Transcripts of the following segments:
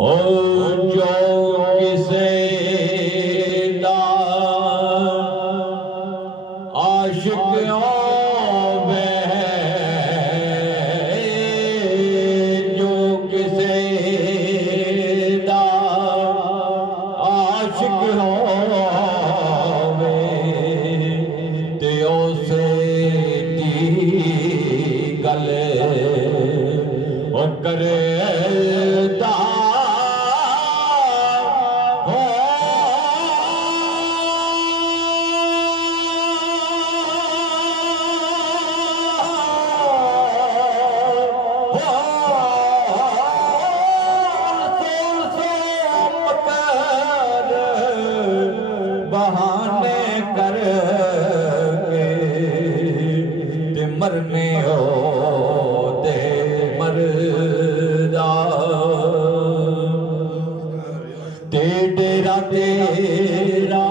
ओ जो किसे दा आशिक होवे, जो किसे दा आशिक होवे ते उसे दी गल ओ करे बहाने कर के मरने हो दे मरदा ते डेरा तेरा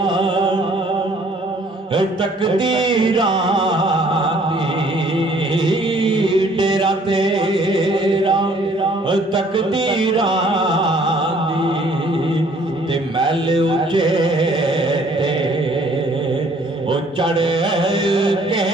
तकदीरा दी, डेरा तेरा तकदीरा दी ते मैल उचे ओ चढ़ के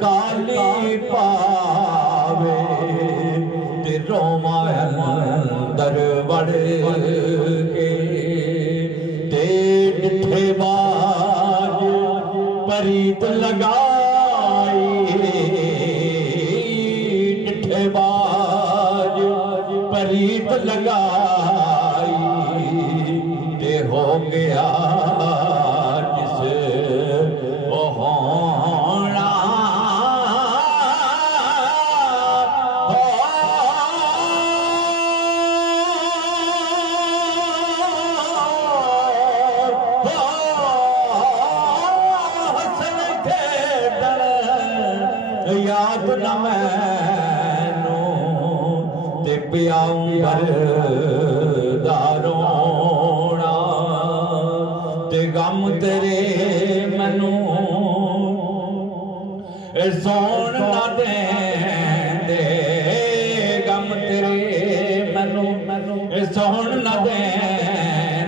काली पावे ते रोमा अंदर वड़ के ते डिठे बाज परीत लगाई, डिठे बाज परीत लगाई ते हो गया जिस ओ होना याद न मैनू ते प्यार दारोना ते गम तेरे मैनू सोन न दे दे, गम तेरे मैनू सोन न दे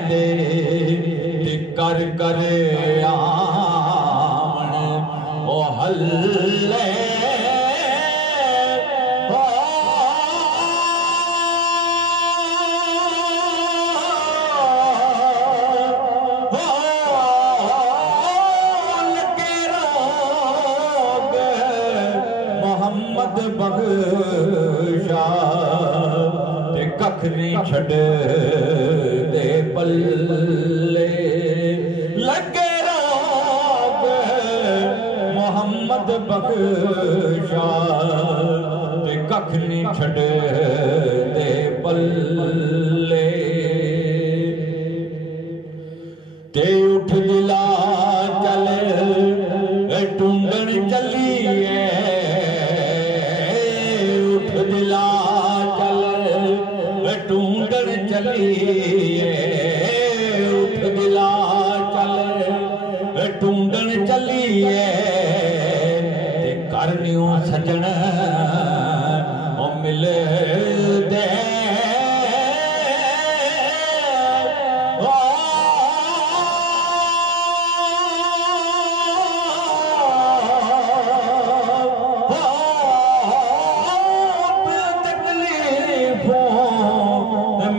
दे कर कर आमन ओ हल्ले मोहम्मद बख्शा ते कख नहीं छड़ दे पल्ले, लगे रोग मोहम्मद बख्शा ते कख नहीं छड़ दे पल्ले ते उठ दिला चले ढूंढन चलिए, उठ दिला चल ढूंढन चलिए, उठ दिला चल ढूंढन चलिए ते करनियों सजन ओ मिले दे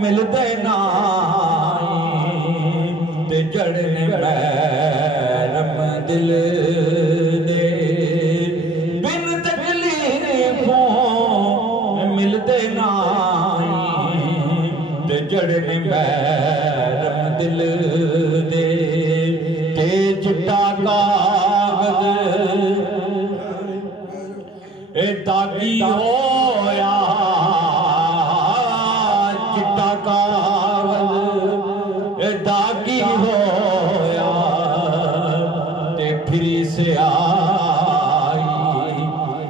मिलते नाई ते जड़ने बैरम दिल दे, बिन तकलीफों मिलते नाई ते जड़ने बैरम दिल दे ते चिट्टा कागज ए ताकी होया, चिट्टा कागज दागी होया ते फिरी से आई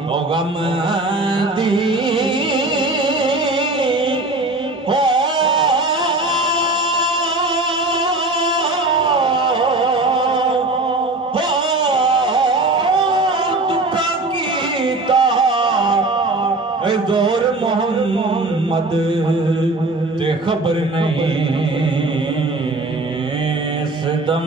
ओ गम दी जोर मोहम्मद ते खबर नहीं सदम